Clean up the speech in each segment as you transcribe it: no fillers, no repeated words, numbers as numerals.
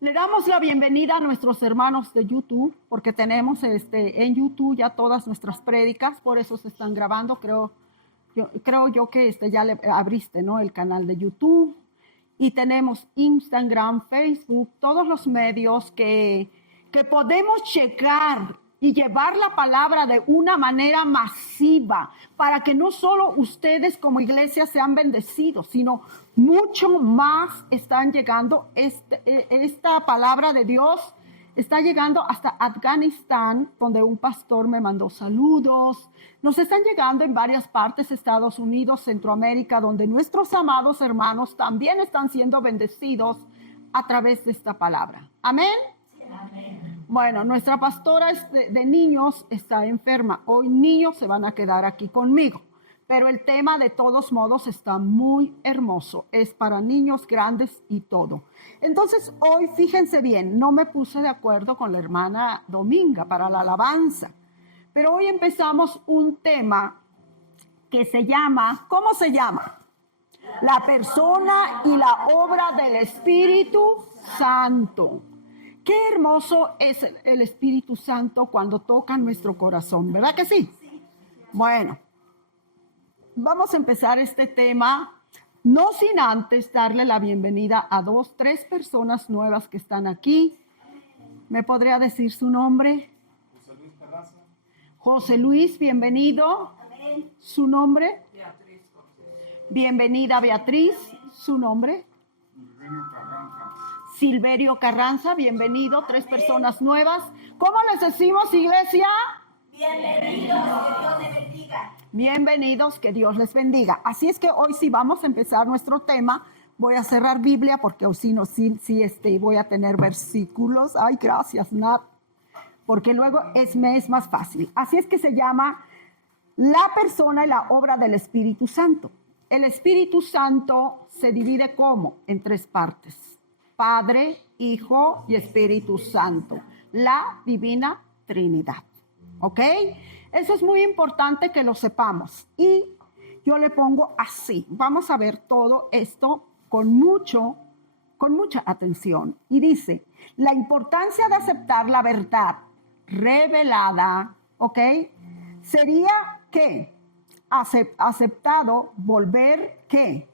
Le damos la bienvenida a nuestros hermanos de YouTube, porque tenemos en YouTube ya todas nuestras prédicas, por eso se están grabando. Creo yo que ya le abriste, ¿no?, el canal de YouTube. Y tenemos Instagram, Facebook, todos los medios que podemos checar y llevar la palabra de una manera masiva para que no solo ustedes como iglesia sean bendecidos, sino mucho más están llegando. Esta palabra de Dios está llegando hasta Afganistán, donde un pastor me mandó saludos. Nos están llegando en varias partes, Estados Unidos, Centroamérica, donde nuestros amados hermanos también están siendo bendecidos a través de esta palabra. Amén. Amén. Bueno, nuestra pastora de niños está enferma. Hoy niños se van a quedar aquí conmigo. Pero el tema de todos modos está muy hermoso. Es para niños, grandes y todo. Entonces hoy, fíjense bien, no me puse de acuerdo con la hermana Dominga para la alabanza. Pero hoy empezamos un tema que se llama, ¿cómo se llama? La persona y la obra del Espíritu Santo. Qué hermoso es el Espíritu Santo cuando toca nuestro corazón, ¿verdad que sí? Bueno, vamos a empezar este tema, no sin antes darle la bienvenida a 2, 3 personas nuevas que están aquí. ¿Me podría decir su nombre? José Luis Terraza. José Luis, bienvenido. Amén. ¿Su nombre? Beatriz. Bienvenida, Beatriz. ¿Su nombre? Silverio Carranza. Silverio Carranza, bienvenido. 3 personas nuevas. ¿Cómo les decimos, iglesia? Bienvenidos, que Dios les bendiga. Bienvenidos, que Dios les bendiga. Así es que hoy sí vamos a empezar nuestro tema. Voy a cerrar Biblia porque hoy sí voy a tener versículos. Ay, gracias, Nat. Porque luego me es más fácil. Así es que se llama la persona y la obra del Espíritu Santo. El Espíritu Santo se divide ¿cómo? En 3 partes. Padre, Hijo y Espíritu Santo. La Divina Trinidad. ¿Ok? Eso es muy importante que lo sepamos. Y yo le pongo así. Vamos a ver todo esto con mucha atención. Y dice, la importancia de aceptar la verdad revelada, ¿ok? Sería que aceptado volver, ¿qué?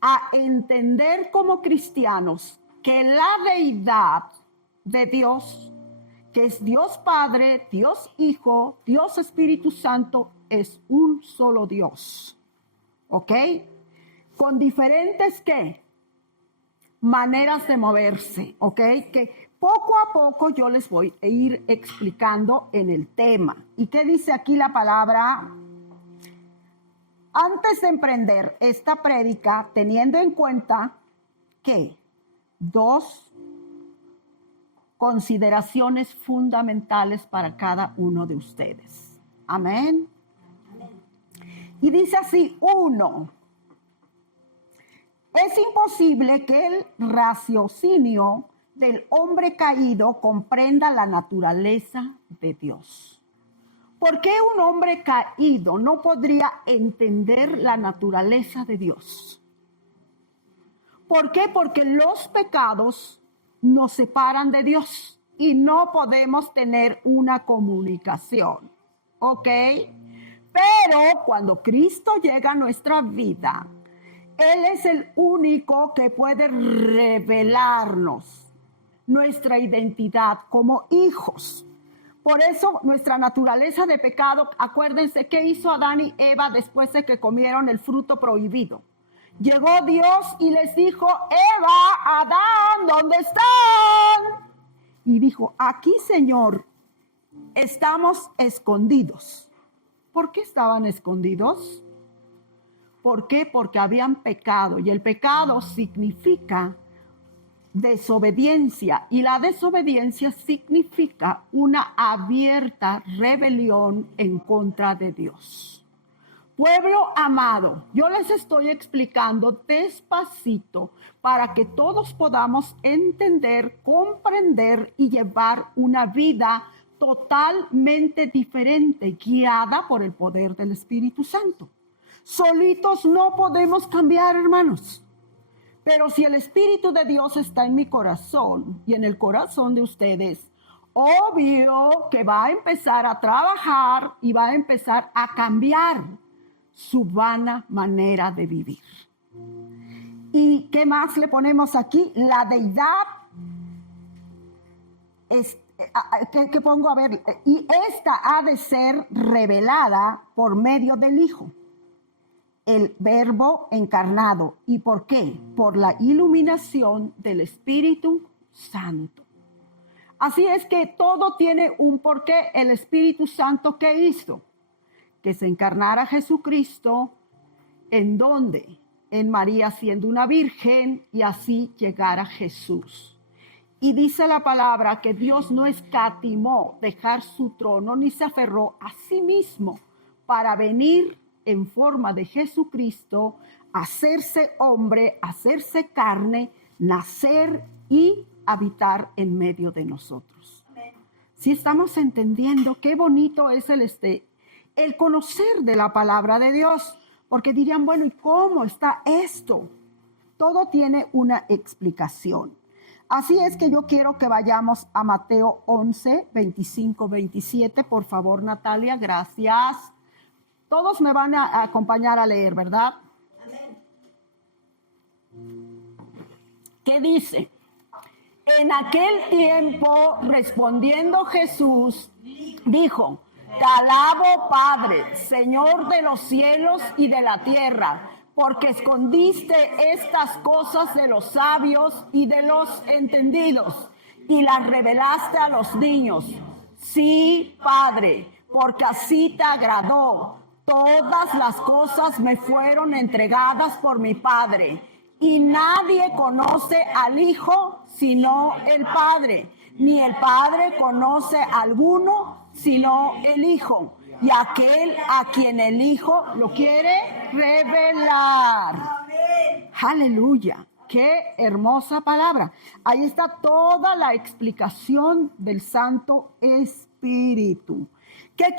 A entender como cristianos que la deidad de Dios, que es Dios Padre, Dios Hijo, Dios Espíritu Santo, es un solo Dios. ¿Ok? Con diferentes, ¿qué? Maneras de moverse. ¿Ok? Que poco a poco yo les voy a ir explicando en el tema. ¿Y qué dice aquí la palabra? Antes de emprender esta prédica, teniendo en cuenta que 2 consideraciones fundamentales para cada uno de ustedes. Amén. Y dice así, 1. Es imposible que el raciocinio del hombre caído comprenda la naturaleza de Dios. ¿Por qué un hombre caído no podría entender la naturaleza de Dios? ¿Por qué? Porque los pecados nos separan de Dios y no podemos tener una comunicación. ¿Ok? Pero cuando Cristo llega a nuestra vida, Él es el único que puede revelarnos nuestra identidad como hijos. Por eso nuestra naturaleza de pecado, acuérdense qué hizo Adán y Eva después de que comieron el fruto prohibido. Llegó Dios y les dijo, Eva, Adán, ¿dónde están? Y dijo, aquí, Señor, estamos escondidos. ¿Por qué estaban escondidos? ¿Por qué? Porque habían pecado y el pecado significa desobediencia y la desobediencia significa una abierta rebelión en contra de Dios. Pueblo amado, yo les estoy explicando despacito para que todos podamos entender, comprender y llevar una vida totalmente diferente, guiada por el poder del Espíritu Santo. Solitos no podemos cambiar, hermanos. Pero si el Espíritu de Dios está en mi corazón y en el corazón de ustedes, obvio que va a empezar a trabajar y va a empezar a cambiar su vana manera de vivir. ¿Y qué más le ponemos aquí? La deidad ¿qué pongo? A ver, y esta ha de ser revelada por medio del Hijo, el Verbo encarnado. ¿Y por qué? Por la iluminación del Espíritu Santo. Así es que todo tiene un porqué. El Espíritu Santo, ¿qué hizo? Que se encarnara Jesucristo, ¿en dónde? En María siendo una virgen, y así llegara Jesús. Y dice la palabra que Dios no escatimó dejar su trono ni se aferró a sí mismo para venir en forma de Jesucristo, hacerse hombre, hacerse carne, nacer y habitar en medio de nosotros. Si estamos entendiendo qué bonito es el conocer de la palabra de Dios, porque dirían, bueno, ¿y cómo está esto? Todo tiene una explicación. Así es que yo quiero que vayamos a Mateo 11, 25, 27. Por favor, Natalia, gracias. Todos me van a acompañar a leer, ¿verdad? Amén. ¿Qué dice? En aquel tiempo, respondiendo Jesús, dijo: Te alabo, Padre, Señor de los cielos y de la tierra, porque escondiste estas cosas de los sabios y de los entendidos, y las revelaste a los niños. Sí, Padre, porque así te agradó. Todas las cosas me fueron entregadas por mi Padre, y nadie conoce al Hijo sino el Padre, ni el Padre conoce a alguno sino el Hijo, y aquel a quien el Hijo lo quiere revelar. Amén. Aleluya, qué hermosa palabra. Ahí está toda la explicación del Santo Espíritu. ¿Qué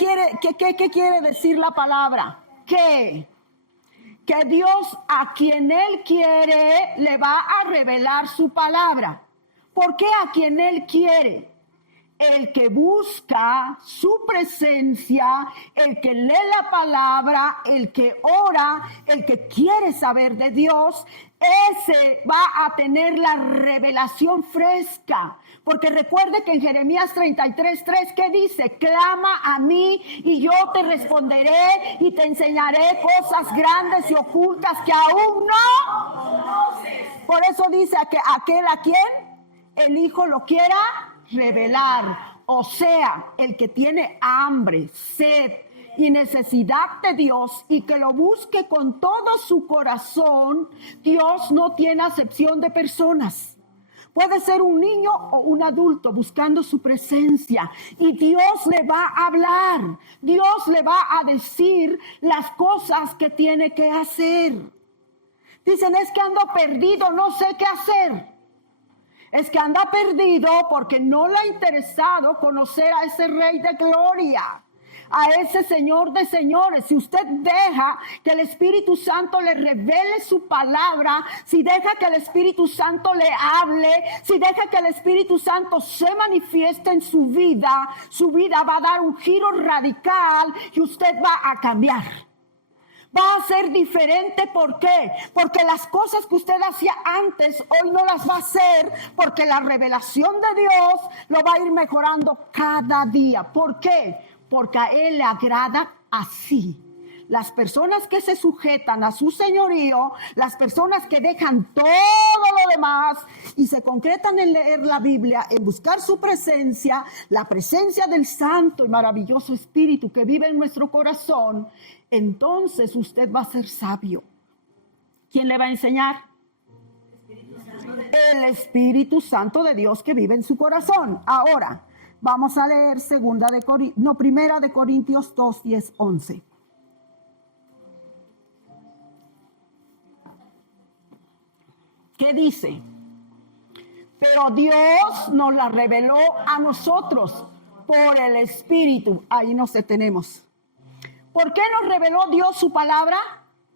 quiere decir la palabra? Que Dios a quien Él quiere le va a revelar su palabra. ¿Por qué a quien Él quiere? El que busca su presencia, el que lee la palabra, el que ora, el que quiere saber de Dios, ese va a tener la revelación fresca. Porque recuerde que en Jeremías 33:3, ¿qué dice? Clama a mí y yo te responderé y te enseñaré cosas grandes y ocultas que aún no conoces. Por eso dice que aquel a quien el Hijo lo quiera revelar. O sea, el que tiene hambre, sed y necesidad de Dios y que lo busque con todo su corazón, Dios no tiene acepción de personas. Puede ser un niño o un adulto buscando su presencia y Dios le va a hablar. Dios le va a decir las cosas que tiene que hacer. Dicen, es que ando perdido, no sé qué hacer. Es que anda perdido porque no le ha interesado conocer a ese Rey de Gloria, a ese Señor de señores. Si usted deja que el Espíritu Santo le revele su palabra, si deja que el Espíritu Santo le hable, si deja que el Espíritu Santo se manifieste en su vida va a dar un giro radical y usted va a cambiar. Va a ser diferente. ¿Por qué? Porque las cosas que usted hacía antes, hoy no las va a hacer, porque la revelación de Dios lo va a ir mejorando cada día. ¿Por qué? Porque a Él le agrada así. Las personas que se sujetan a su señorío, las personas que dejan todo lo demás y se concretan en leer la Biblia, en buscar su presencia, la presencia del Santo y maravilloso Espíritu que vive en nuestro corazón, entonces usted va a ser sabio. ¿Quién le va a enseñar? El Espíritu Santo de Dios que vive en su corazón. Ahora, vamos a leer Primera de Corintios 2, 10, 11. ¿Qué dice? Pero Dios nos la reveló a nosotros por el Espíritu. Ahí nos detenemos. ¿Por qué nos reveló Dios su palabra?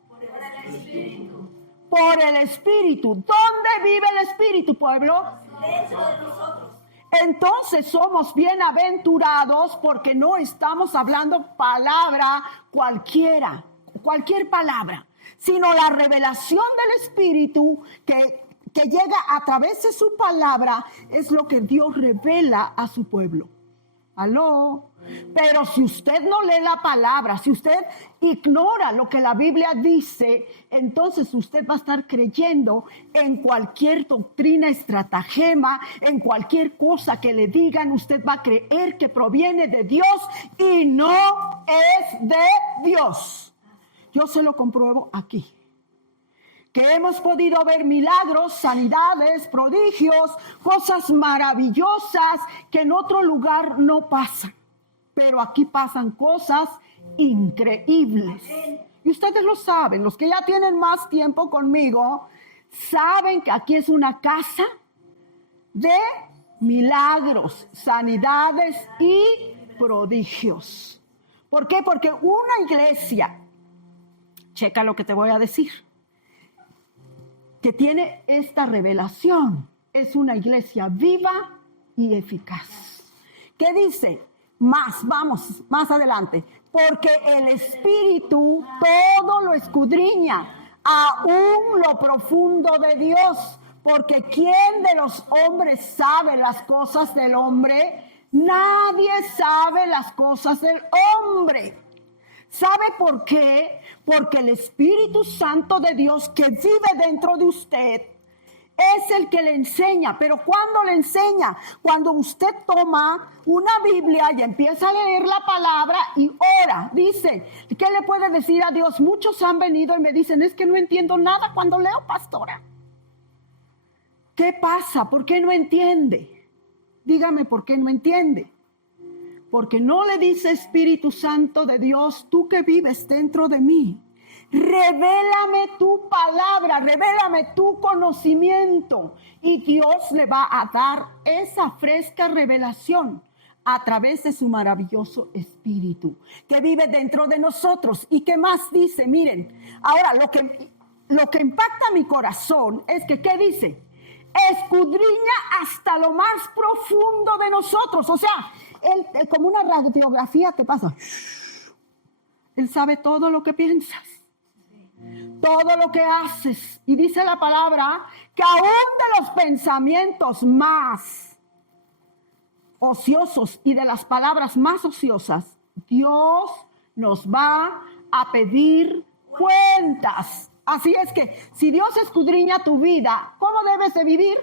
Por el Espíritu. por el Espíritu. ¿Dónde vive el Espíritu, pueblo? Dentro de nosotros. Entonces somos bienaventurados porque no estamos hablando palabra cualquiera, cualquier palabra, sino la revelación del Espíritu que llega a través de su palabra es lo que Dios revela a su pueblo. ¿Aló? Pero si usted no lee la palabra, si usted ignora lo que la Biblia dice, entonces usted va a estar creyendo en cualquier doctrina, estratagema, en cualquier cosa que le digan. Usted va a creer que proviene de Dios y no es de Dios. Yo se lo compruebo aquí. Que hemos podido ver milagros, sanidades, prodigios, cosas maravillosas que en otro lugar no pasan. Pero aquí pasan cosas increíbles. Y ustedes lo saben, los que ya tienen más tiempo conmigo, saben que aquí es una casa de milagros, sanidades y prodigios. ¿Por qué? Porque una iglesia, checa lo que te voy a decir, que tiene esta revelación, es una iglesia viva y eficaz. ¿Qué dice? Más adelante. Porque el Espíritu todo lo escudriña, aún lo profundo de Dios. Porque ¿quién de los hombres sabe las cosas del hombre? Nadie sabe las cosas del hombre. ¿Sabe por qué? Porque el Espíritu Santo de Dios que vive dentro de usted es el que le enseña. Pero ¿cuándo le enseña? Cuando usted toma una Biblia y empieza a leer la palabra y ora. Dice, ¿qué le puede decir a Dios? Muchos han venido y me dicen, es que no entiendo nada cuando leo, pastora. ¿Qué pasa? ¿Por qué no entiende? Dígame por qué no entiende. Porque no le dice Espíritu Santo de Dios, tú que vives dentro de mí, revélame tu palabra, revélame tu conocimiento. Y Dios le va a dar esa fresca revelación a través de su maravilloso Espíritu que vive dentro de nosotros. ¿Y qué más dice? Miren, ahora lo que impacta mi corazón es que, ¿qué dice? Escudriña hasta lo más profundo de nosotros. O sea, él como una radiografía te pasa. Él sabe todo lo que piensas, todo lo que haces. Y dice la palabra que aún de los pensamientos más ociosos y de las palabras más ociosas, Dios nos va a pedir cuentas. Así es que si Dios escudriña tu vida, ¿cómo debes de vivir?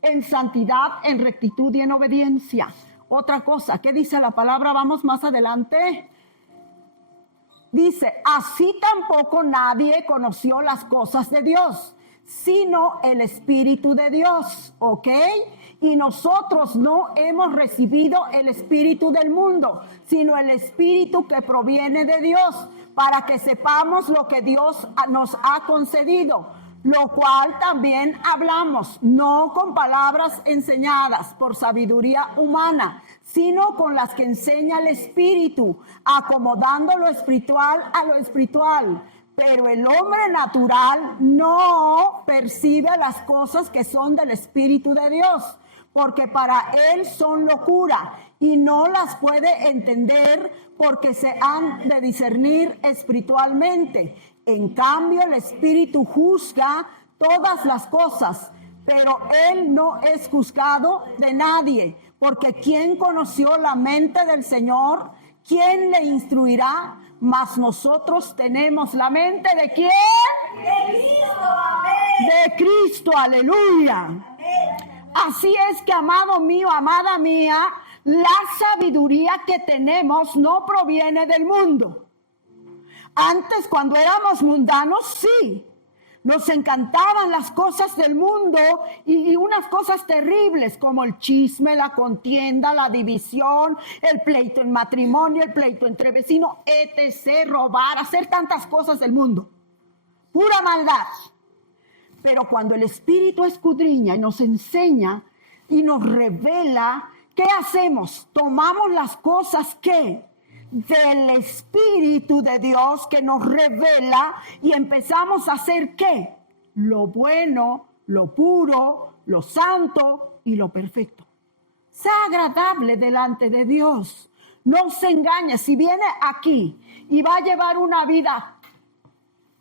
En santidad, en rectitud y en obediencia. Otra cosa, ¿qué dice la palabra? Vamos más adelante. Dice, así tampoco nadie conoció las cosas de Dios, sino el Espíritu de Dios, ¿ok? Y nosotros no hemos recibido el espíritu del mundo, sino el Espíritu que proviene de Dios, para que sepamos lo que Dios nos ha concedido, lo cual también hablamos, no con palabras enseñadas por sabiduría humana, sino con las que enseña el Espíritu, acomodando lo espiritual a lo espiritual. Pero el hombre natural no percibe las cosas que son del Espíritu de Dios, porque para él son locura y no las puede entender porque se han de discernir espiritualmente. En cambio, el Espíritu juzga todas las cosas, pero él no es juzgado de nadie, porque ¿quién conoció la mente del Señor? ¿Quién le instruirá? Mas nosotros tenemos la mente ¿de quién? De Cristo, amén. De Cristo, aleluya. Amén. Así es que, amado mío, amada mía, la sabiduría que tenemos no proviene del mundo. Antes, cuando éramos mundanos, sí, nos encantaban las cosas del mundo y unas cosas terribles como el chisme, la contienda, la división, el pleito en matrimonio, el pleito entre vecinos, etc., robar, hacer tantas cosas del mundo. Pura maldad. Pero cuando el Espíritu escudriña y nos enseña y nos revela, ¿qué hacemos? Tomamos las cosas que del Espíritu de Dios que nos revela y empezamos a hacer ¿qué? Lo bueno, lo puro, lo santo y lo perfecto. Sea agradable delante de Dios. No se engañe. Si viene aquí y va a llevar una vida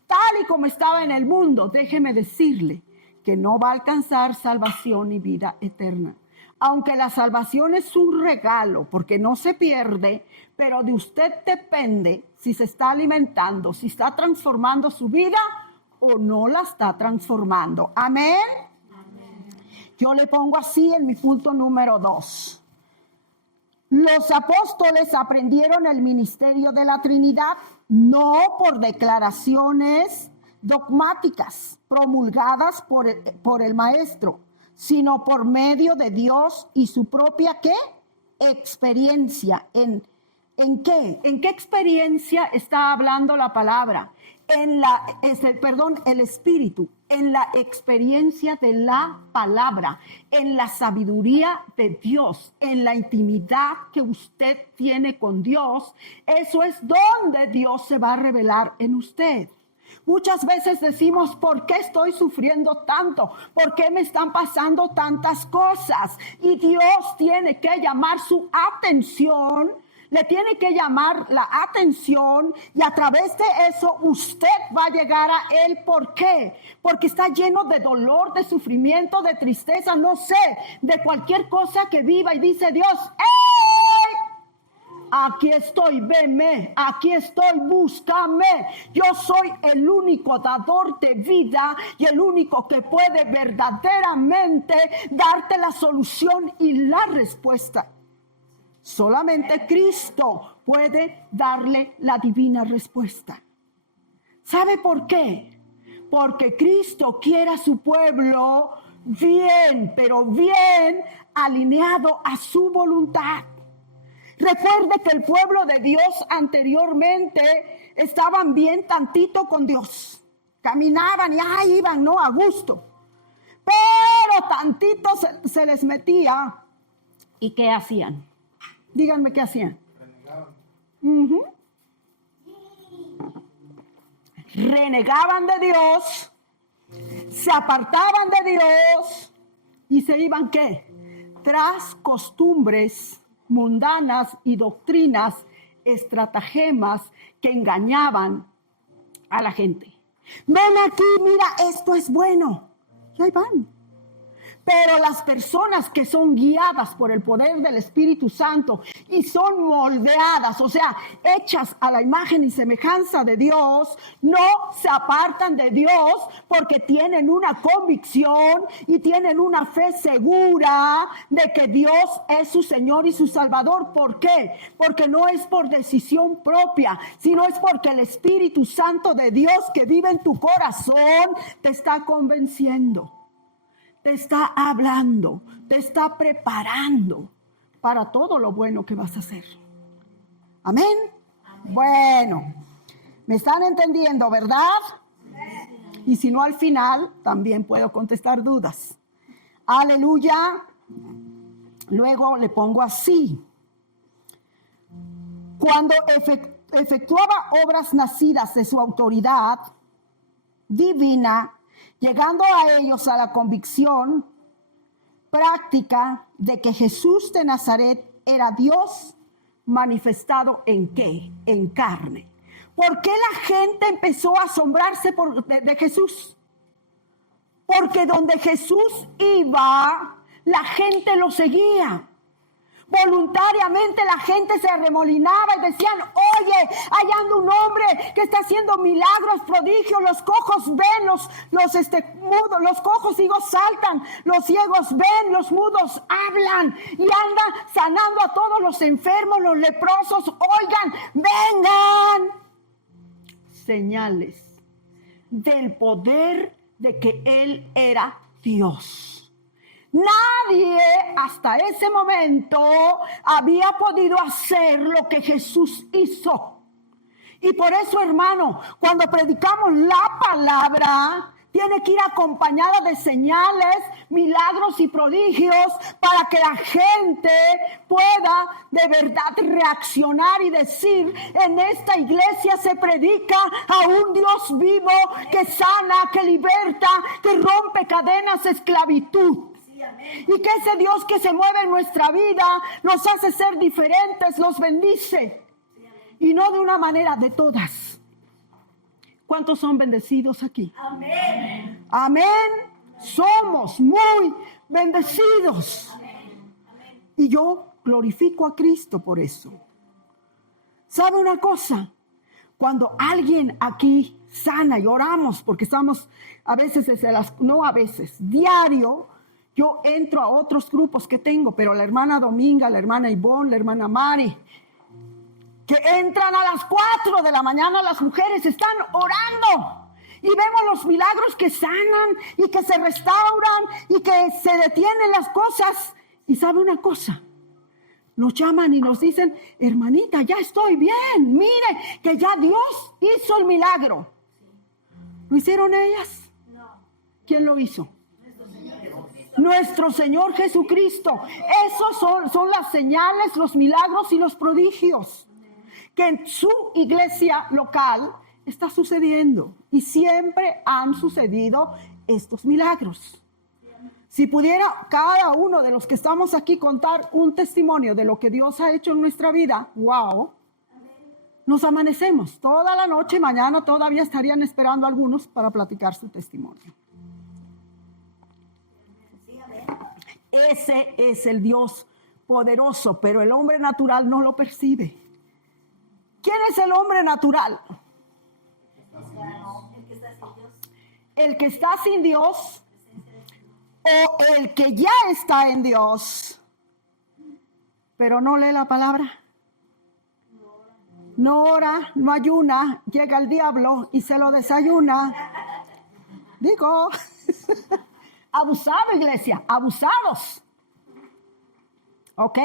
tal y como estaba en el mundo, déjeme decirle que no va a alcanzar salvación y vida eterna. Aunque la salvación es un regalo, porque no se pierde, pero de usted depende si se está alimentando, si está transformando su vida o no la está transformando. Amén. Yo le pongo así en mi punto número 2. Los apóstoles aprendieron el ministerio de la Trinidad no por declaraciones dogmáticas promulgadas por el maestro, sino por medio de Dios y su propia ¿qué? Experiencia. ¿En qué? ¿En qué experiencia está hablando la palabra? El Espíritu, en la experiencia de la palabra, en la sabiduría de Dios, en la intimidad que usted tiene con Dios. Eso es donde Dios se va a revelar en usted. Muchas veces decimos, ¿por qué estoy sufriendo tanto? ¿Por qué me están pasando tantas cosas? Y Dios tiene que llamar su atención, le tiene que llamar la atención y a través de eso usted va a llegar a Él. ¿Por qué? Porque está lleno de dolor, de sufrimiento, de tristeza, no sé, de cualquier cosa que viva y dice Dios, ¡ey! Aquí estoy, veme, aquí estoy, búscame. Yo soy el único dador de vida y el único que puede verdaderamente darte la solución y la respuesta. Solamente Cristo puede darle la divina respuesta. ¿Sabe por qué? Porque Cristo quiere a su pueblo bien, pero bien alineado a su voluntad. Recuerde que el pueblo de Dios anteriormente estaban bien tantito con Dios. Caminaban y ahí iban, ¿no? A gusto. Pero tantito se les metía. ¿Y qué hacían? Díganme qué hacían. Renegaban de Dios, se apartaban de Dios y se iban ¿qué? Tras costumbres mundanas y doctrinas, estratagemas que engañaban a la gente. Ven aquí, mira, esto es bueno. Y ahí van. Pero las personas que son guiadas por el poder del Espíritu Santo y son moldeadas, o sea, hechas a la imagen y semejanza de Dios, no se apartan de Dios porque tienen una convicción y tienen una fe segura de que Dios es su Señor y su Salvador. ¿Por qué? Porque no es por decisión propia, sino es porque el Espíritu Santo de Dios que vive en tu corazón te está convenciendo. Te está hablando, te está preparando para todo lo bueno que vas a hacer. ¿Amén? Amén. Bueno, me están entendiendo, ¿verdad? Sí. Y si no, al final también puedo contestar dudas. Aleluya. Luego le pongo así. Cuando efectuaba obras nacidas de su autoridad divina, llegando a ellos a la convicción práctica de que Jesús de Nazaret era Dios manifestado ¿en qué? En carne. ¿Por qué la gente empezó a asombrarse de Jesús? Porque donde Jesús iba, la gente lo seguía. Voluntariamente la gente se arremolinaba y decían, oye, allá anda un hombre que está haciendo milagros, prodigios, los cojos ven, los mudos, los cojos saltan, los ciegos ven, los mudos hablan y anda sanando a todos los enfermos, los leprosos. Oigan, vengan. Señales del poder de que Él era Dios. Nadie hasta ese momento había podido hacer lo que Jesús hizo. Y por eso, hermano, cuando predicamos la palabra, tiene que ir acompañada de señales, milagros y prodigios para que la gente pueda de verdad reaccionar y decir: en esta iglesia se predica a un Dios vivo que sana, que liberta, que rompe cadenas de esclavitud. Y que ese Dios que se mueve en nuestra vida nos hace ser diferentes, los bendice. Y no de una manera, de todas. ¿Cuántos son bendecidos aquí? Amén. Amén. Somos muy bendecidos. Y yo glorifico a Cristo por eso. ¿Sabe una cosa? Cuando alguien aquí sana y oramos, porque estamos a veces diario, yo entro a otros grupos que tengo, pero la hermana Dominga, la hermana Ivonne, la hermana Mari, que entran a las 4 de la mañana, las mujeres están orando y vemos los milagros que sanan y que se restauran y que se detienen las cosas. Y sabe una cosa, nos llaman y nos dicen: hermanita, ya estoy bien, mire que ya Dios hizo el milagro. ¿Lo hicieron ellas? No. ¿Quién lo hizo? Nuestro Señor Jesucristo. Esos son las señales, los milagros y los prodigios que en su iglesia local está sucediendo. Y siempre han sucedido estos milagros. Si pudiera cada uno de los que estamos aquí contar un testimonio de lo que Dios ha hecho en nuestra vida, wow, nos amanecemos toda la noche. Mañana todavía estarían esperando algunos para platicar su testimonio. Ese es el Dios poderoso, pero el hombre natural no lo percibe. ¿Quién es el hombre natural? El que está sin Dios o el que ya está en Dios, pero no lee la palabra. No ora, no ayuna, llega el diablo y se lo desayuna. Digo, abusado, iglesia, abusados. ¿Ok?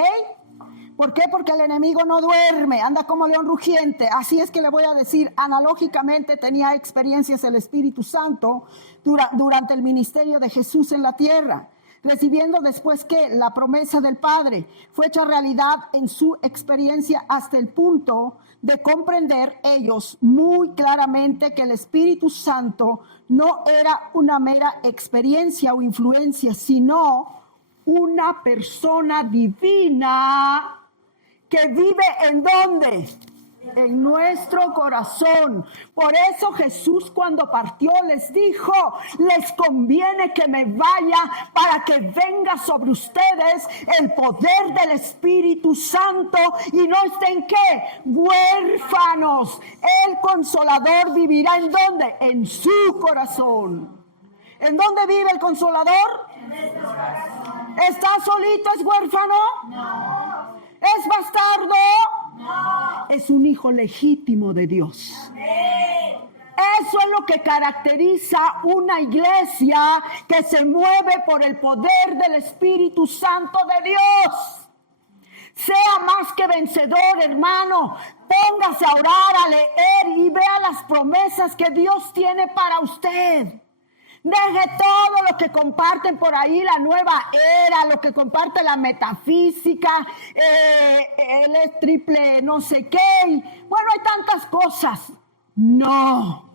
¿Por qué? Porque el enemigo no duerme, anda como león rugiente. Así es que le voy a decir, analógicamente tenía experiencias el Espíritu Santo durante el ministerio de Jesús en la tierra, recibiendo después que la promesa del Padre fue hecha realidad en su experiencia hasta el punto de comprender ellos muy claramente que el Espíritu Santo no era una mera experiencia o influencia, sino una persona divina que vive ¿en dónde? En nuestro corazón. Por eso Jesús, cuando partió, les dijo: les conviene que me vaya para que venga sobre ustedes el poder del Espíritu Santo y no estén ¿qué? Huérfanos. El Consolador vivirá ¿en dónde? En su corazón. ¿En dónde vive el Consolador? ¿Está solito? ¿Es huérfano? No. ¿Es bastardo? No. Es un hijo legítimo de Dios. Amén. Eso es lo que caracteriza una iglesia que se mueve por el poder del Espíritu Santo de Dios. Sea más que vencedor, hermano. Póngase a orar, a leer y vea las promesas que Dios tiene para usted. Deje todo lo que comparten por ahí, la nueva era, lo que comparte la metafísica, él es triple no sé qué. Bueno, hay tantas cosas. No.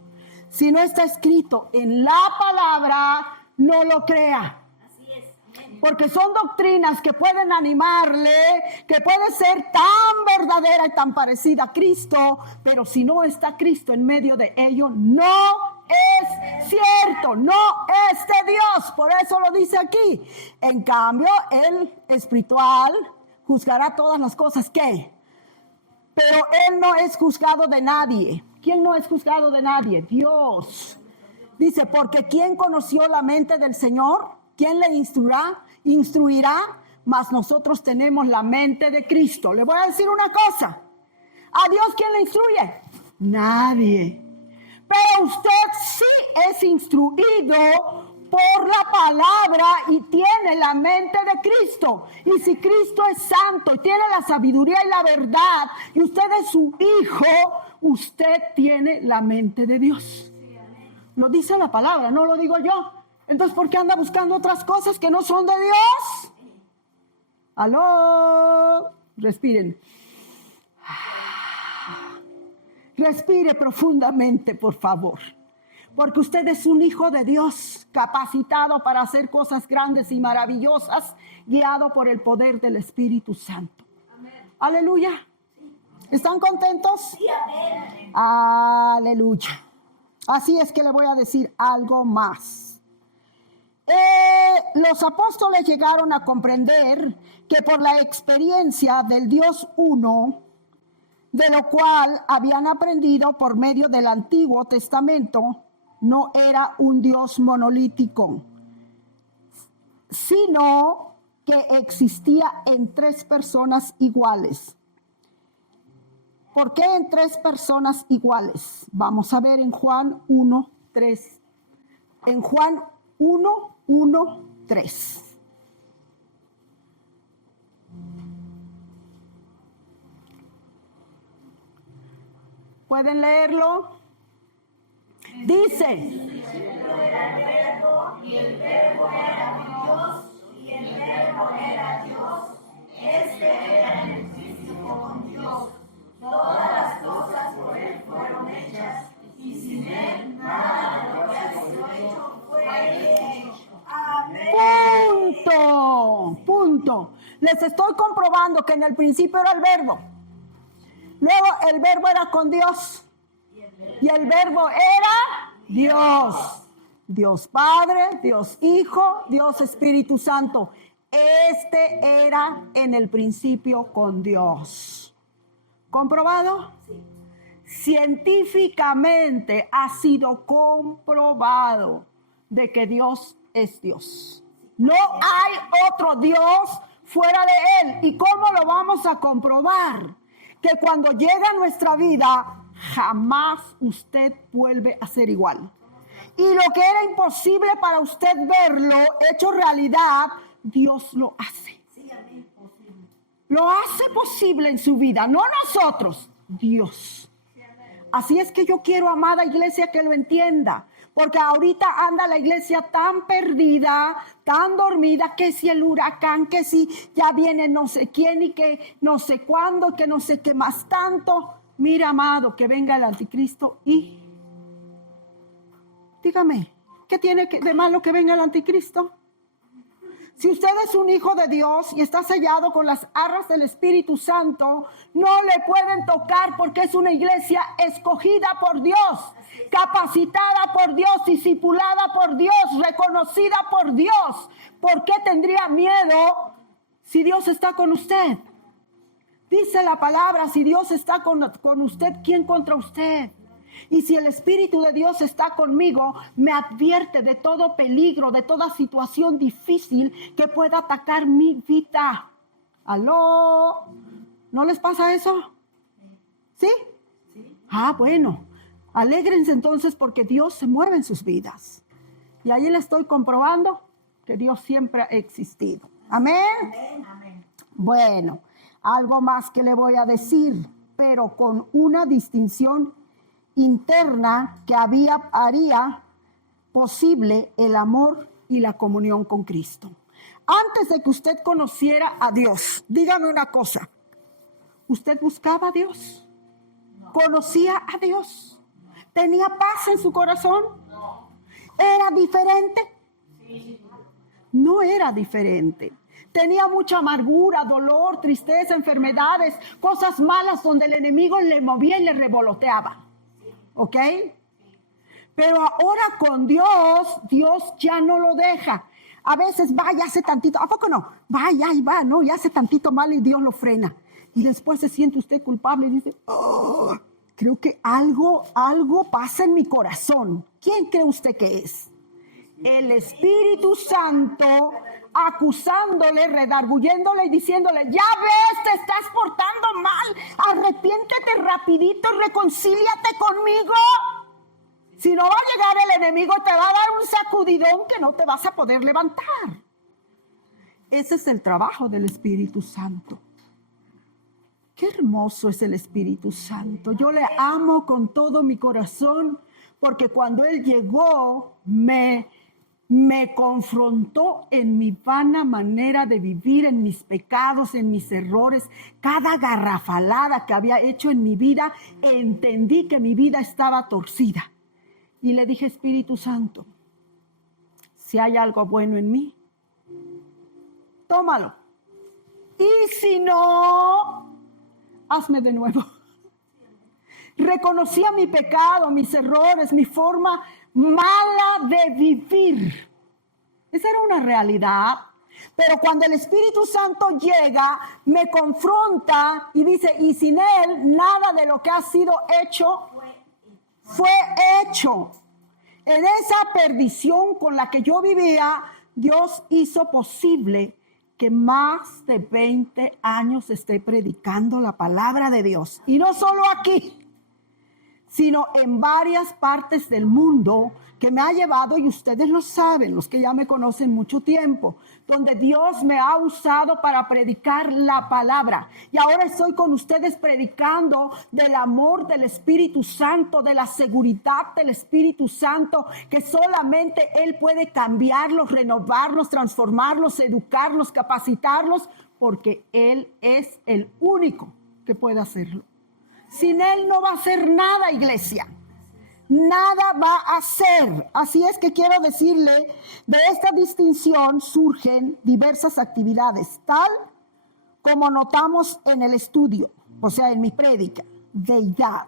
Si no está escrito en la palabra, no lo crea. Así es. Amén. Porque son doctrinas que pueden animarle, que puede ser tan verdadera y tan parecida a Cristo, pero si no está Cristo en medio de ello, no es cierto, no es de Dios. Por eso lo dice aquí. En cambio, el espiritual juzgará todas las cosas que, pero él no es juzgado de nadie. ¿Quién no es juzgado de nadie? Dios. Dice, porque ¿quién conoció la mente del Señor? ¿Quién le instruirá? Mas nosotros tenemos la mente de Cristo. Le voy a decir una cosa. ¿A Dios quién le instruye? Nadie. Pero usted sí es instruido por la palabra y tiene la mente de Cristo. Y si Cristo es santo y tiene la sabiduría y la verdad, y usted es su hijo, usted tiene la mente de Dios. Lo dice la palabra, no lo digo yo. Entonces, ¿por qué anda buscando otras cosas que no son de Dios? ¡Aló! Respiren. Respire profundamente, por favor. Porque usted es un hijo de Dios, capacitado para hacer cosas grandes y maravillosas, guiado por el poder del Espíritu Santo. Amén. Aleluya. ¿Están contentos? Sí, amén. Aleluya. Así es que le voy a decir algo más. Los apóstoles llegaron a comprender que por la experiencia del Dios uno, de lo cual habían aprendido por medio del Antiguo Testamento, no era un Dios monolítico, sino que existía en tres personas iguales. ¿Por qué en tres personas iguales? Vamos a ver en Juan 1:3. En Juan 1:3. ¿Pueden leerlo? Dice. Y el verbo era Dios, y el verbo era Dios. Este era en el principio con Dios. Todas las cosas por él fueron hechas, y sin él nada de lo que ha sido hecho fue hecho. Amén. Punto. Les estoy comprobando que en el principio era el verbo. Luego el verbo era con Dios. Y el verbo era Dios. Dios Padre, Dios Hijo, Dios Espíritu Santo. Este era en el principio con Dios. ¿Comprobado? Científicamente ha sido comprobado de que Dios es Dios. No hay otro Dios fuera de Él. ¿Y cómo lo vamos a comprobar? Que cuando llega a nuestra vida, jamás usted vuelve a ser igual. Y lo que era imposible para usted verlo hecho realidad, Dios lo hace. Lo hace posible en su vida, no nosotros, Dios. Así es que yo quiero, amada iglesia, que lo entienda. Porque ahorita anda la iglesia tan perdida, tan dormida, que si el huracán, que si ya viene no sé quién y que no sé cuándo, que no sé qué más tanto. Mira, amado, que venga el anticristo y... Dígame, ¿qué tiene de malo que venga el anticristo? Si usted es un hijo de Dios y está sellado con las arras del Espíritu Santo, no le pueden tocar porque es una iglesia escogida por Dios, capacitada por Dios, discipulada por Dios, reconocida por Dios. ¿Por qué tendría miedo si Dios está con usted? Dice la palabra, si Dios está con usted, ¿quién contra usted? Y si el Espíritu de Dios está conmigo, me advierte de todo peligro, de toda situación difícil que pueda atacar mi vida. ¿Aló? ¿No les pasa eso? ¿Sí? Bueno. Alégrense entonces porque Dios se mueve en sus vidas. Y ahí le estoy comprobando que Dios siempre ha existido. ¿Amén? Amén. Bueno, algo más que le voy a decir, pero con una distinción interna que haría posible el amor y la comunión con Cristo. Antes de que usted conociera a Dios, dígame una cosa, ¿usted buscaba a Dios? ¿Conocía a Dios? ¿Tenía paz en su corazón? ¿Era diferente? No era diferente. Tenía mucha amargura, dolor, tristeza, enfermedades, cosas malas donde el enemigo le movía y le revoloteaba. ¿Ok? Pero ahora con Dios, Dios ya no lo deja. A veces va y hace tantito, ¿a poco no? Va y va, ¿no? Y hace tantito mal y Dios lo frena. Y después se siente usted culpable y dice, oh, creo que algo pasa en mi corazón. ¿Quién cree usted que es? El Espíritu Santo acusándole, redarguyéndole y diciéndole, ya ves, te estás portando mal, arrepiéntete rapidito, reconcíliate conmigo. Si no va a llegar el enemigo, te va a dar un sacudidón que no te vas a poder levantar. Ese es el trabajo del Espíritu Santo. Qué hermoso es el Espíritu Santo. Yo le amo con todo mi corazón porque cuando Él llegó, me confrontó en mi vana manera de vivir, en mis pecados, en mis errores, cada garrafalada que había hecho en mi vida, entendí que mi vida estaba torcida. Y le dije, Espíritu Santo, si hay algo bueno en mí, tómalo. Y si no, hazme de nuevo. Reconocía mi pecado, mis errores, mi forma mala de vivir. Esa era una realidad. Pero cuando el Espíritu Santo llega, me confronta y dice, y sin Él, nada de lo que ha sido hecho fue hecho. En esa perdición con la que yo vivía, Dios hizo posible que más de 20 años esté predicando la palabra de Dios. Y no solo aquí, sino en varias partes del mundo, que me ha llevado, y ustedes lo saben, los que ya me conocen mucho tiempo, donde Dios me ha usado para predicar la palabra. Y ahora estoy con ustedes predicando del amor del Espíritu Santo, de la seguridad del Espíritu Santo, que solamente Él puede cambiarlos, renovarlos, transformarlos, educarlos, capacitarlos, porque Él es el único que puede hacerlo. Sin Él no va a hacer nada, iglesia. Nada va a hacer. Así es que quiero decirle, de esta distinción surgen diversas actividades, tal como notamos en el estudio, o sea, en mi prédica, deidad.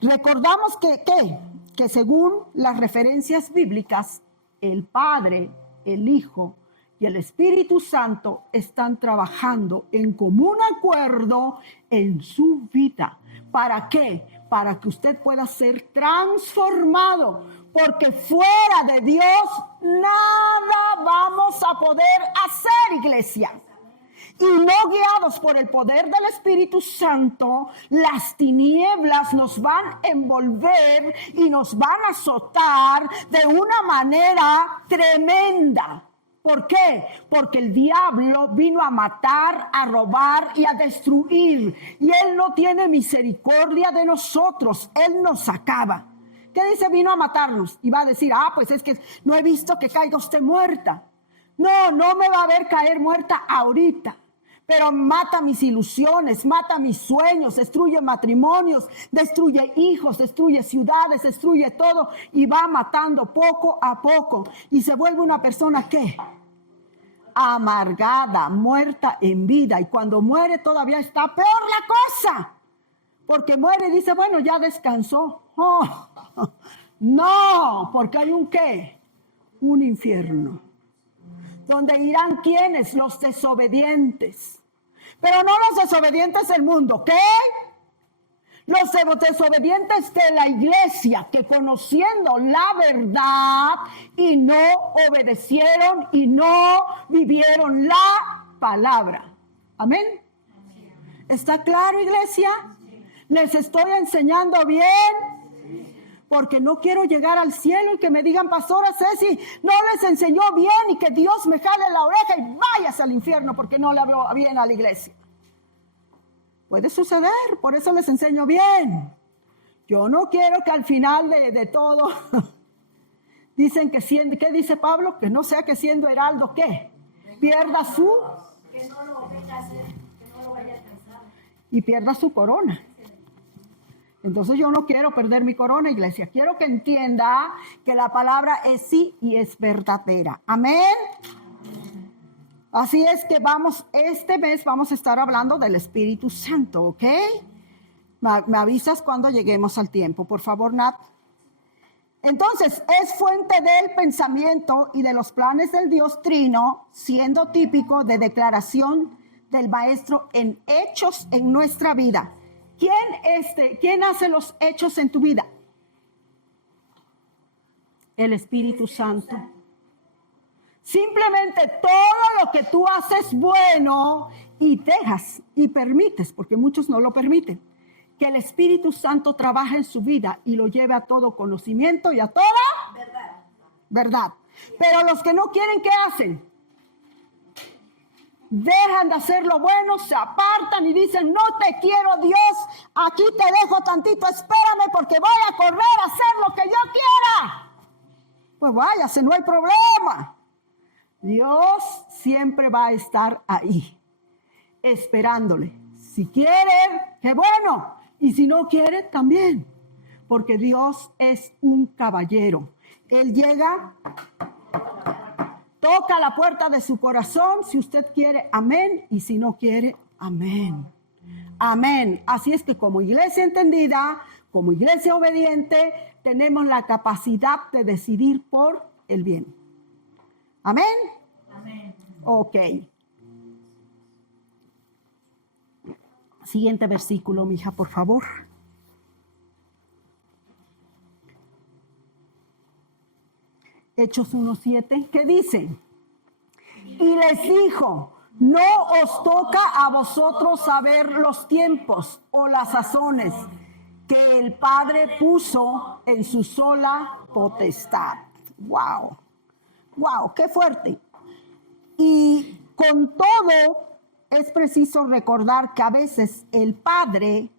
Recordamos que según las referencias bíblicas, el Padre, el Hijo y el Espíritu Santo están trabajando en común acuerdo en su vida. ¿Para qué? Para que usted pueda ser transformado, porque fuera de Dios nada vamos a poder hacer, iglesia. Y no guiados por el poder del Espíritu Santo, las tinieblas nos van a envolver y nos van a azotar de una manera tremenda. ¿Por qué? Porque el diablo vino a matar, a robar y a destruir. Y Él no tiene misericordia de nosotros. Él nos acaba. ¿Qué dice? Vino a matarnos. Y va a decir, pues es que no he visto que caiga usted muerta. No me va a ver caer muerta ahorita. Pero mata mis ilusiones, mata mis sueños, destruye matrimonios, destruye hijos, destruye ciudades, destruye todo. Y va matando poco a poco. Y se vuelve una persona, ¿qué? Amargada, muerta en vida. Y cuando muere todavía está peor la cosa. Porque muere y dice, bueno, ya descansó. No, porque hay un ¿qué? Un infierno. Donde irán ¿quiénes? Los desobedientes. Pero no los desobedientes del mundo, ¿qué? Los desobedientes de la iglesia, que conociendo la verdad y no obedecieron y no vivieron la palabra. Amén. ¿Está claro, iglesia? ¿Les estoy enseñando bien? Porque no quiero llegar al cielo y que me digan, pastora Ceci, no les enseñó bien, y que Dios me jale la oreja y vayas al infierno porque no le habló bien a la iglesia. Puede suceder, por eso les enseño bien. Yo no quiero que al final de todo, dicen que siendo, ¿qué dice Pablo? Que no sea que siendo heraldo, ¿qué? Pierda su... Que no lo venga a hacer, que no lo vaya a alcanzar. Y pierda su corona. Entonces yo no quiero perder mi corona, iglesia. Quiero que entienda que la palabra es sí y es verdadera. Amén. Así es que este mes vamos a estar hablando del Espíritu Santo, ¿ok? Me avisas cuando lleguemos al tiempo, por favor, Nat. Entonces, es fuente del pensamiento y de los planes del Dios Trino, siendo típico de declaración del Maestro en hechos en nuestra vida. ¿Quién hace los hechos en tu vida? El Espíritu Santo. Simplemente todo lo que tú haces bueno y dejas y permites, porque muchos no lo permiten, que el Espíritu Santo trabaje en su vida y lo lleve a todo conocimiento y a toda verdad. Pero los que no quieren, ¿qué hacen? dejan de hacer lo bueno, se apartan y dicen, no te quiero, Dios, aquí te dejo tantito, espérame porque voy a correr a hacer lo que yo quiera. Pues váyase, no hay problema. Dios siempre va a estar ahí, esperándole. Si quiere, qué bueno. Y si no quiere, también. Porque Dios es un caballero. Él llega, toca la puerta de su corazón. Si usted quiere, amén. Y si no quiere, amén. Amén. Así es que como iglesia entendida, como iglesia obediente, tenemos la capacidad de decidir por el bien. ¿Amén? Amén. Ok. Siguiente versículo, mija, por favor. Hechos 1:7, ¿qué dice? Y les dijo, no os toca a vosotros saber los tiempos o las sazones que el Padre puso en su sola potestad. ¡Wow! ¡Wow! ¡Qué fuerte! Y con todo, es preciso recordar que a veces el Padre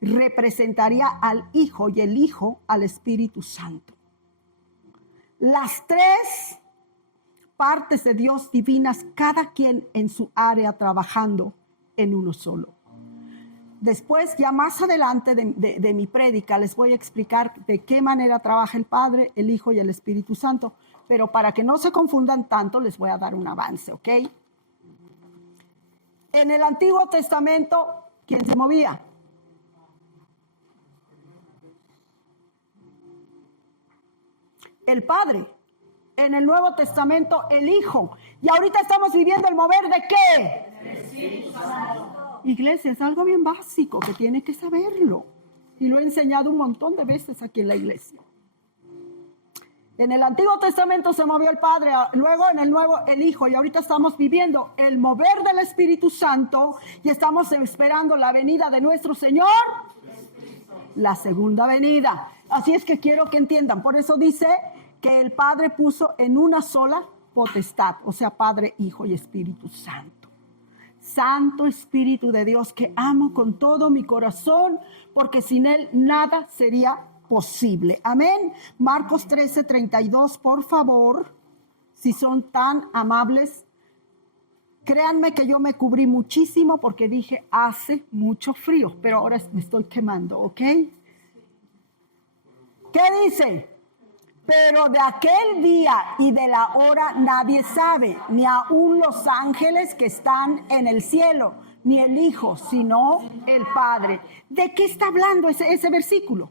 representaría al Hijo y el Hijo al Espíritu Santo. Las tres partes de Dios divinas, cada quien en su área trabajando en uno solo. Después, ya más adelante de mi prédica, les voy a explicar de qué manera trabaja el Padre, el Hijo y el Espíritu Santo. Pero para que no se confundan tanto, les voy a dar un avance, ¿ok? En el Antiguo Testamento, ¿quién se movía? El Padre. En el Nuevo Testamento, el Hijo. Y ahorita estamos viviendo el mover ¿de qué? El Espíritu Santo. Iglesia, es algo bien básico que tiene que saberlo. Y lo he enseñado un montón de veces aquí en la iglesia. En el Antiguo Testamento se movió el Padre, luego en el Nuevo el Hijo, y ahorita estamos viviendo el mover del Espíritu Santo y estamos esperando la venida de nuestro Señor, la segunda venida. Así es que quiero que entiendan, por eso dice que el Padre puso en una sola potestad, o sea, Padre, Hijo y Espíritu Santo. Santo Espíritu de Dios que amo con todo mi corazón, porque sin Él nada sería posible. Amén. Marcos 13:32, por favor, si son tan amables. Créanme que yo me cubrí muchísimo porque dije hace mucho frío, pero ahora me estoy quemando, ¿ok? ¿Qué dice? Pero de aquel día y de la hora nadie sabe, ni aun los ángeles que están en el cielo, ni el Hijo, sino el Padre. ¿De qué está hablando ese versículo?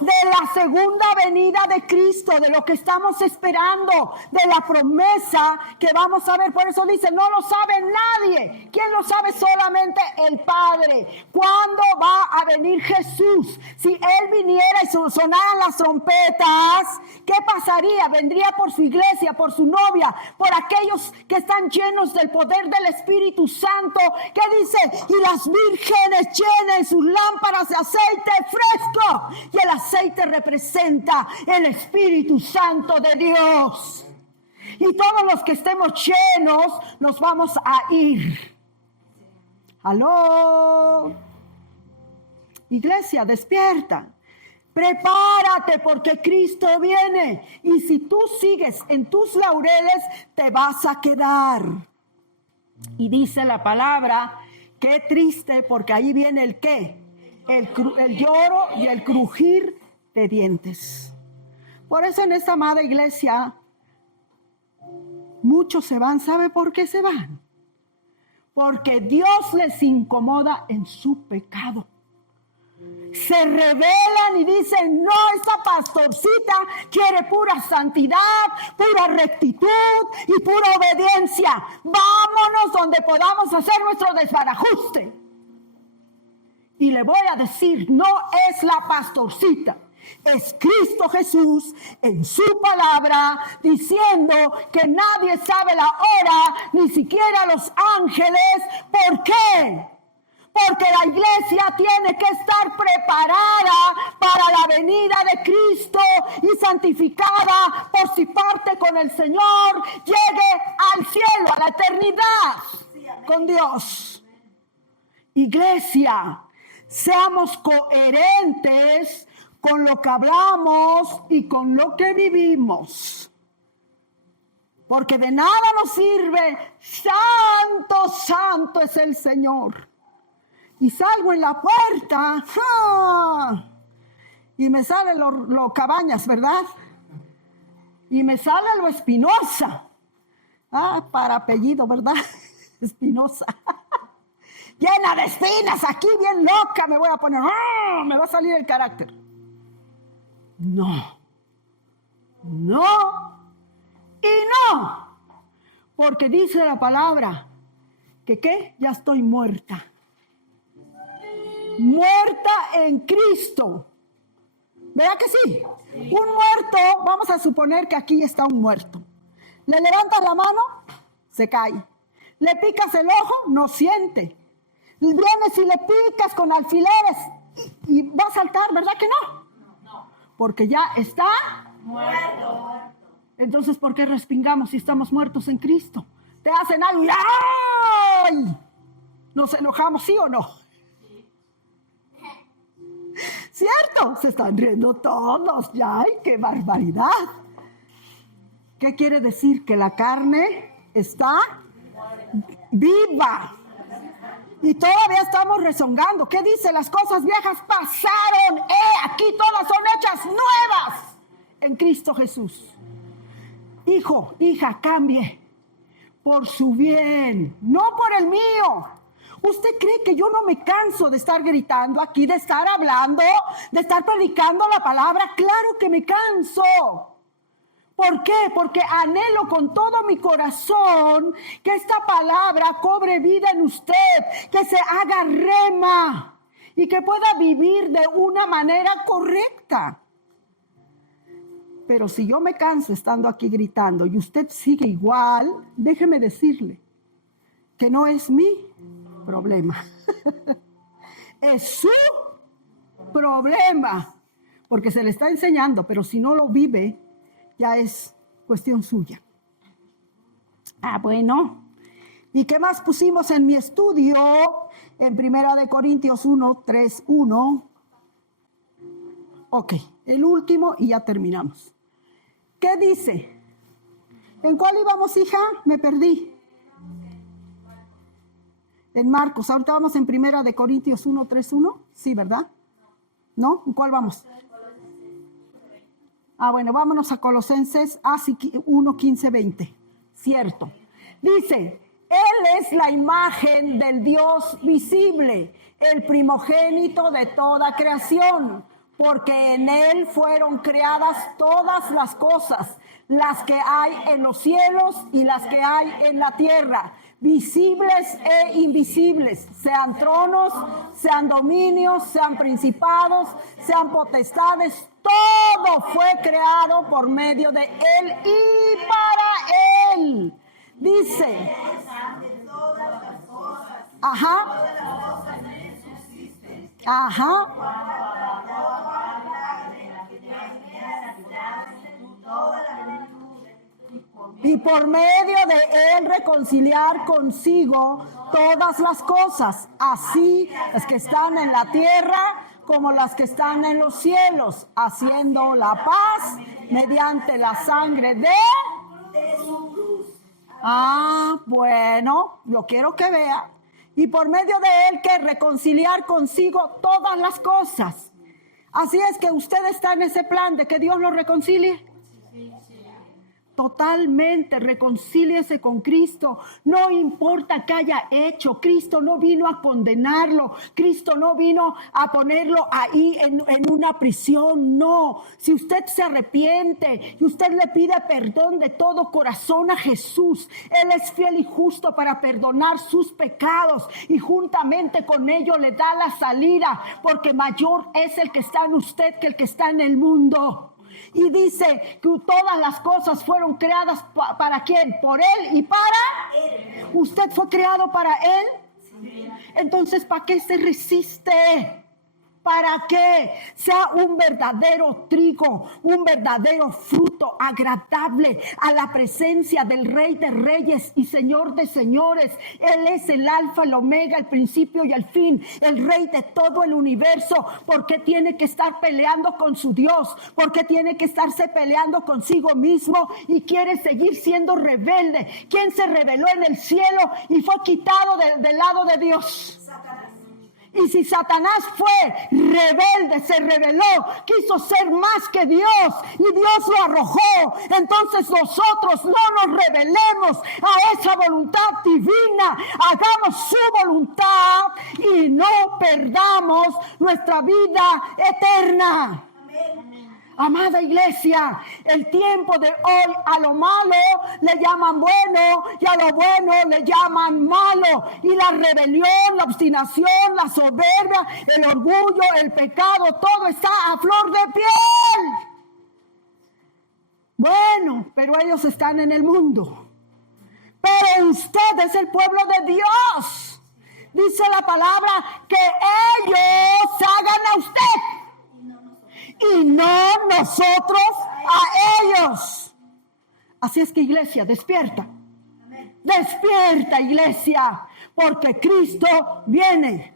De la segunda venida de Cristo, de lo que estamos esperando, de la promesa que vamos a ver. Por eso dice, no lo sabe nadie. ¿Quién lo sabe? Solamente el Padre. ¿Cuándo va a venir Jesús? Si Él viniera y sonaran las trompetas, ¿qué pasaría? Vendría por su iglesia, por su novia, por aquellos que están llenos del poder del Espíritu Santo. ¿Qué dice? Y las vírgenes llenen sus lámparas de aceite fresco. Y el aceite representa el Espíritu Santo de Dios. Y todos los que estemos llenos nos vamos a ir. ¡Aló! Iglesia, despierta. Prepárate porque Cristo viene. Y si tú sigues en tus laureles, te vas a quedar. Y dice la palabra, qué triste, porque ahí viene el qué. El lloro y el crujir de dientes. Por eso en esta amada iglesia muchos se van. ¿Sabe por qué se van? Porque Dios les incomoda en su pecado. Se rebelan y dicen, no, esta pastorcita quiere pura santidad, pura rectitud y pura obediencia. Vámonos donde podamos hacer nuestro desbarajuste. Y le voy a decir, no es la pastorcita, es Cristo Jesús en su palabra diciendo que nadie sabe la hora, ni siquiera los ángeles. ¿Por qué? Porque la iglesia tiene que estar preparada para la venida de Cristo y santificada por si parte con el Señor, llegue al cielo, a la la eternidad con Dios. Iglesia, seamos coherentes con lo que hablamos y con lo que vivimos. Porque de nada nos sirve, santo, santo es el Señor. Y salgo en la puerta, y me sale lo Cabañas, ¿verdad? Y me sale lo Espinosa. Para apellido, ¿verdad? Espinosa. Llena de espinas, aquí bien loca me voy a poner. Me va a salir el carácter. No. No. Y no. Porque dice la palabra que ¿qué? Ya estoy muerta. Muerta en Cristo. ¿Verdad que sí? Un muerto, vamos a suponer que aquí está un muerto. Le levantas la mano, se cae. Le picas el ojo, no siente. Vienes y le picas con alfileres y va a saltar, ¿verdad que no? Porque ya está muerto. Entonces, ¿por qué respingamos si estamos muertos en Cristo? Te hacen algo y ¡ay! ¿Nos enojamos, sí o no? ¿Cierto? Se están riendo todos. ¡Ya! ¡Ay, qué barbaridad! ¿Qué quiere decir? Que la carne está viva. Y todavía estamos rezongando. ¿Qué dice? Las cosas viejas pasaron. Aquí todas son hechas nuevas en Cristo Jesús. Hijo, hija, cambie por su bien, no por el mío. ¿Usted cree que yo no me canso de estar gritando aquí, de estar hablando, de estar predicando la palabra? Claro que me canso. ¿Por qué? Porque anhelo con todo mi corazón que esta palabra cobre vida en usted, que se haga rema y que pueda vivir de una manera correcta. Pero si yo me canso estando aquí gritando y usted sigue igual, déjeme decirle que no es mi problema. Es su problema, porque se le está enseñando, pero si no lo vive, ya es cuestión suya. Bueno. ¿Y qué más pusimos en mi estudio? En 1 Corintios 1, 3, 1. Ok, el último y ya terminamos. ¿Qué dice? ¿En cuál íbamos, hija? Me perdí. En Marcos. Ahorita vamos en 1 Corintios 1, 3, 1. Sí, ¿verdad? ¿No? ¿En cuál vamos? Bueno, vámonos a Colosenses 1, 15, 20. Cierto. Dice, Él es la imagen del Dios visible, el primogénito de toda creación, porque en Él fueron creadas todas las cosas, las que hay en los cielos y las que hay en la tierra, visibles e invisibles, sean tronos, sean dominios, sean principados, sean potestades, todo fue creado por medio de Él y para Él. Dice, y por medio de Él reconciliar consigo todas las cosas, así las que están en la tierra como las que están en los cielos, haciendo la paz mediante la sangre de su cruz. Bueno, yo quiero que vea. Y por medio de Él que reconciliar consigo todas las cosas. Así es que usted está en ese plan de que Dios lo reconcilie. Totalmente, reconcíliese con Cristo. No importa qué haya hecho. Cristo no vino a condenarlo. Cristo no vino a ponerlo ahí en una prisión. No. Si usted se arrepiente y usted le pide perdón de todo corazón a Jesús, Él es fiel y justo para perdonar sus pecados y juntamente con ello le da la salida, porque mayor es el que está en usted que el que está en el mundo. Y dice que todas las cosas fueron creadas ¿para quién? Por Él y para Él. ¿Usted fue creado para Él? Entonces, ¿para qué se resiste? para que sea un verdadero trigo, un verdadero fruto agradable a la presencia del Rey de Reyes y Señor de Señores. Él es el alfa, el omega, el principio y el fin, el Rey de todo el universo. ¿Por qué tiene que estar peleando con su Dios? ¿Por qué tiene que estarse peleando consigo mismo y quiere seguir siendo rebelde? ¿Quién se rebeló en el cielo y fue quitado del lado de Dios? Y si Satanás fue rebelde, se rebeló, quiso ser más que Dios y Dios lo arrojó, entonces nosotros no nos rebelemos a esa voluntad divina, hagamos su voluntad y no perdamos nuestra vida eterna. Amada iglesia, el tiempo de hoy a lo malo le llaman bueno y a lo bueno le llaman malo. Y la rebelión, la obstinación, la soberbia, el orgullo, el pecado, todo está a flor de piel. Bueno, pero ellos están en el mundo. Pero usted es el pueblo de Dios. Dice la palabra que ellos hagan a usted y no nosotros a ellos. Así es que, iglesia, despierta. Despierta, iglesia, porque Cristo viene.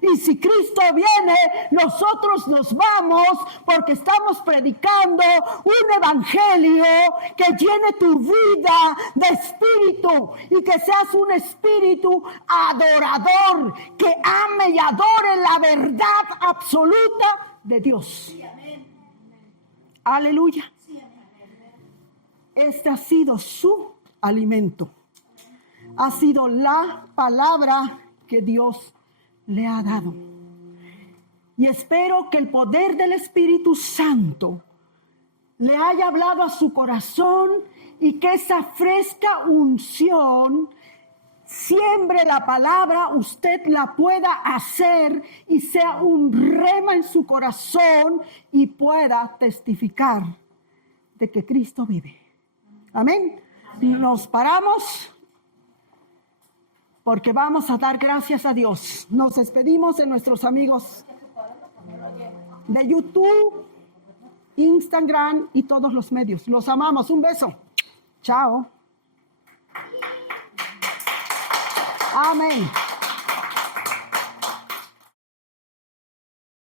Y si Cristo viene, nosotros nos vamos porque estamos predicando un evangelio que llene tu vida de espíritu y que seas un espíritu adorador, que ame y adore la verdad absoluta de Dios. Sí, amén. Aleluya. Sí, este ha sido su alimento. Ha sido la palabra que Dios le ha dado. Y espero que el poder del Espíritu Santo le haya hablado a su corazón y que esa fresca unción siembre la palabra, usted la pueda hacer y sea un rema en su corazón y pueda testificar de que Cristo vive. Amén. Nos paramos porque vamos a dar gracias a Dios. Nos despedimos de nuestros amigos de YouTube, Instagram y todos los medios. Los amamos. Un beso. Chao. Amén.